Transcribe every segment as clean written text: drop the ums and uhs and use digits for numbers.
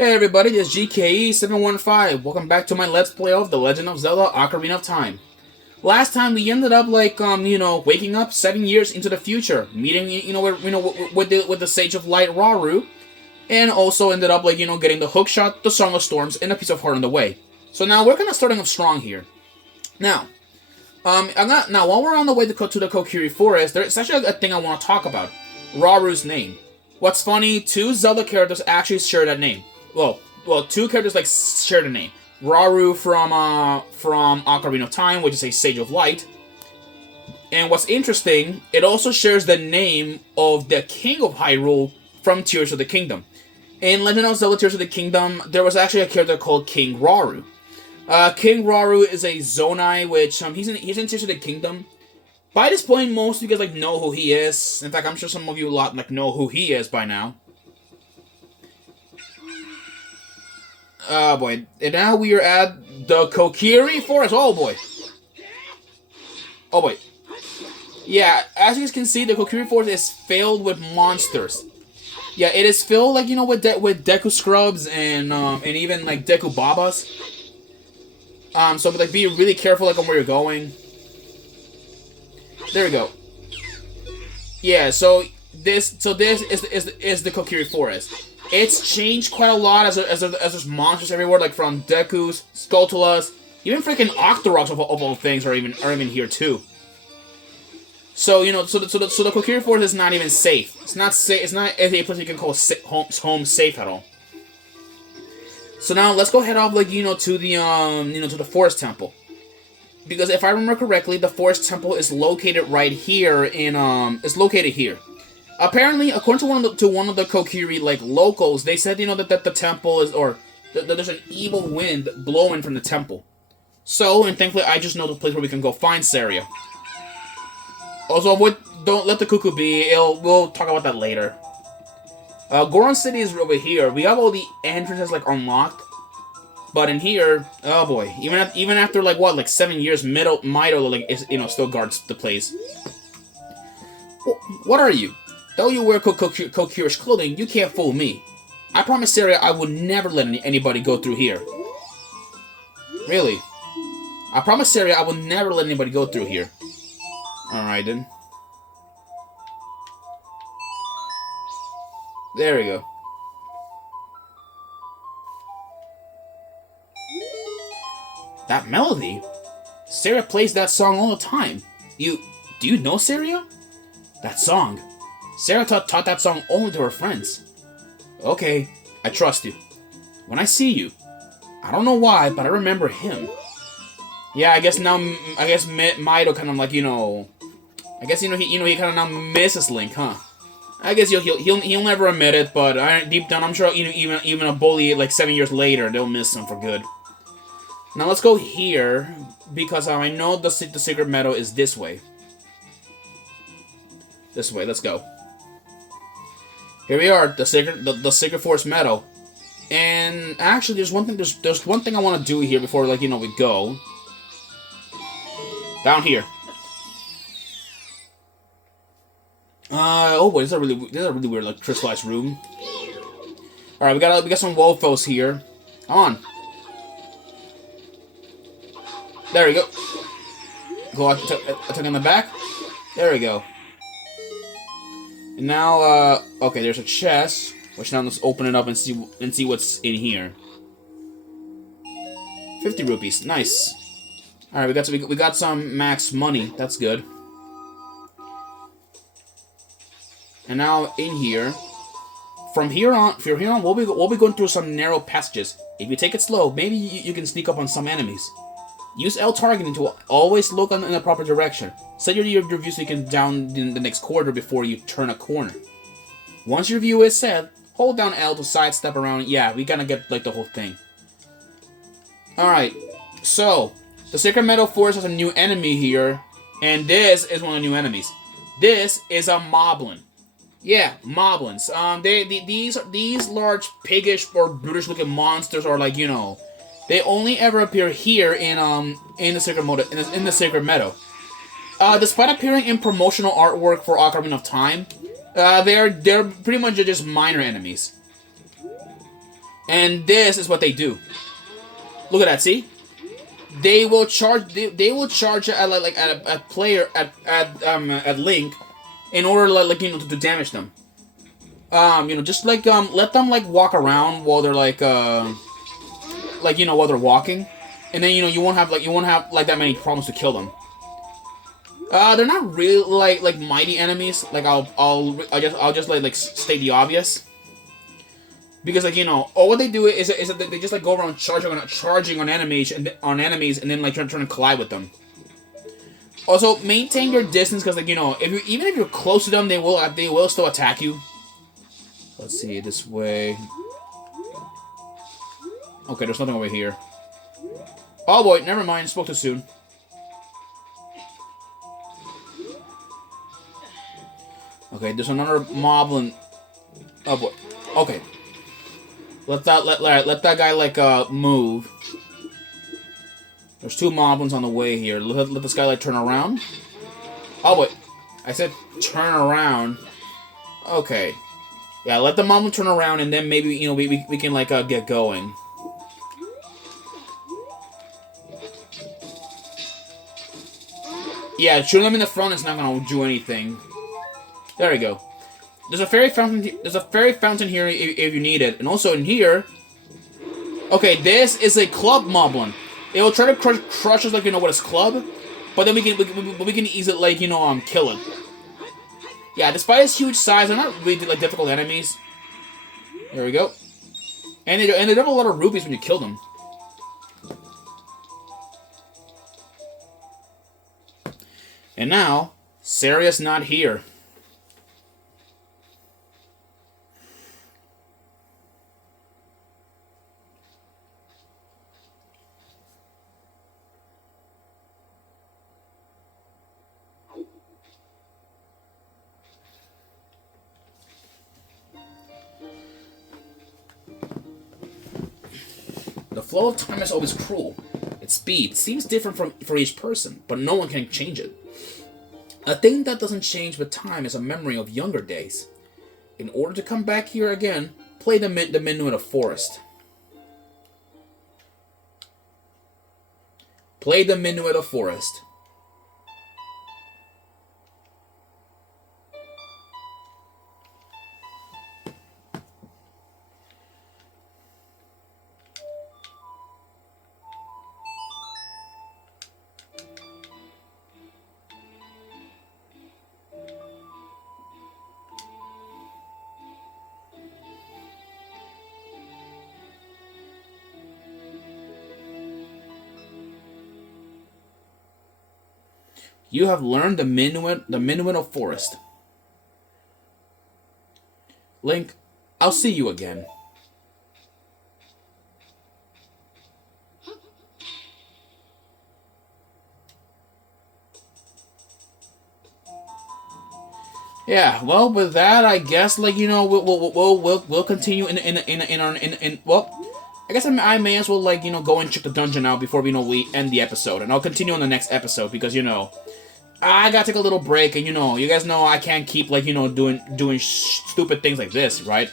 Hey everybody, this is GKE715. Welcome back to my Let's Play of The Legend of Zelda Ocarina of Time. Last time we ended up waking up 7 years into the future, meeting with the Sage of Light Rauru, and also ended up getting the hookshot, the Song of Storms, and a piece of heart on the way. So now we're kind of starting off strong here. Now, while we're on the way to the Kokiri Forest, there's actually a thing I want to talk about. Rauru's name. What's funny, two Zelda characters actually share that name. Well, two characters share the name. Rauru from Ocarina of Time, which is a Sage of Light. And what's interesting, it also shares the name of the King of Hyrule from Tears of the Kingdom. In Legend of Zelda Tears of the Kingdom, there was actually a character called King Rauru. King Rauru is a Zonai, which he's in Tears of the Kingdom. By this point, most of you guys know who he is. In fact, I'm sure some of you know who he is by now. Oh boy. And now we are at the Kokiri Forest. Oh boy. Oh boy. Yeah, as you guys can see, the Kokiri Forest is filled with monsters. Yeah, it is filled with Deku Scrubs and even Deku Babas. So be really careful on where you're going. There we go. Yeah, so this is the Kokiri Forest. It's changed quite a lot as there's monsters everywhere, from Dekus, Skulltulas, even freaking Octoroks of all things are even here too. So the Kokiri Forest is not even safe. It's not safe. It's not a place you can call home safe at all. So now let's go head off to the Forest Temple. Because if I remember correctly, the Forest Temple is located right here it's located here. Apparently, according to one of the Kokiri locals, they said that the temple is that there's an evil wind blowing from the temple. So, and thankfully, I just know the place where we can go find Saria. Also, don't let the cuckoo be. We'll talk about that later. Goron City is over here. We have all the entrances unlocked. But in here, oh boy, even after 7 years, Mido still guards the place. What are you? Though you wear Kokiri's clothing, you can't fool me. I promise Saria I will never let anybody go through here. Really? I promise Saria I will never let anybody go through here. Alright then. There we go. That melody? Saria plays that song all the time. Do you know Saria? That song. Saria taught that song only to her friends. Okay, I trust you. When I see you, I don't know why, but I remember him. Yeah, I guess Mido kind of he kind of now misses Link, huh? I guess he'll never admit it, but deep down I'm sure even a bully 7 years later they'll miss him for good. Now let's go here, because I know the secret meadow is this way. This way, let's go. Here we are, the secret forest meadow. And actually, there's one thing I want to do here before we go. Down here. Oh boy, this is a really weird crystallized room. All right, we got some Wolfos here. Come on. There we go. Go out, tuck in the back. There we go. And now, okay, there's a chest. Which now let's open it up and see what's in here. 50 rupees, nice. All right, we got some max money. That's good. And now in here, from here on, we'll be going through some narrow passages. If you take it slow, maybe you can sneak up on some enemies. Use L targeting to always look in the proper direction. Set your view so you can down the next corridor before you turn a corner. Once your view is set, hold down L to sidestep around. Yeah, we gotta get the whole thing. Alright, so the Secret Meadow Forest has a new enemy here, and this is one of the new enemies. This is a Moblin. Yeah, Moblins. These large piggish or brutish looking monsters are they only ever appear here in the Secret Meadow. Despite appearing in promotional artwork for Ocarina of Time, they're pretty much just minor enemies. And this is what they do. Look at that, see? They will charge. They will charge at a player at Link, in order to damage them. Just let them walk around while they're while they're walking, and then you won't have that many problems to kill them. They're not really like mighty enemies. I'll just state the obvious. Because all what they do is that they just go around charging on enemies and then trying to collide with them. Also, maintain your distance because even if you're close to them, they will still attack you. Let's see, this way. Okay, there's nothing over here. Oh boy, never mind. Spoke too soon. Okay, there's another moblin. Oh boy. Okay. Let that guy move. There's two moblins on the way here. Let this guy turn around. Oh wait, I said turn around. Okay. Yeah, let the moblin turn around, and then maybe we can get going. Yeah, shooting them in the front is not gonna do anything. There we go. There's a fairy fountain. There's a fairy fountain here if you need it, and also in here. Okay, this is a club moblin. It will try to crush us with its club, but then we can easily kill it. Yeah, despite its huge size, they're not really difficult enemies. There we go. And they drop a lot of rupees when you kill them. And now, Saria's not here. The flow of time is always cruel. Its speed seems different for each person, but no one can change it. A thing that doesn't change with time is a memory of younger days. In order to come back here again, play the menu in a forest. Play the menu at a forest. You have learned the Minuet of Forest. Link, I'll see you again. Yeah, well, with that, I guess we'll continue I guess I may as well go and check the dungeon out before we end the episode, and I'll continue on the next episode because I gotta take a little break, and you guys know I can't keep doing stupid things like this, right?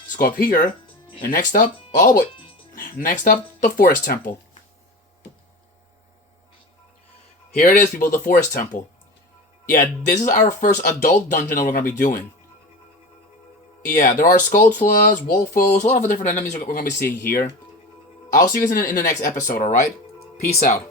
Let's go up here, and next up, the Forest Temple. Here it is, people, the Forest Temple. Yeah, this is our first adult dungeon that we're gonna be doing. Yeah, there are Skulltulas, Wolfos, a lot of different enemies we're gonna be seeing here. I'll see you guys in the next episode, alright? Peace out.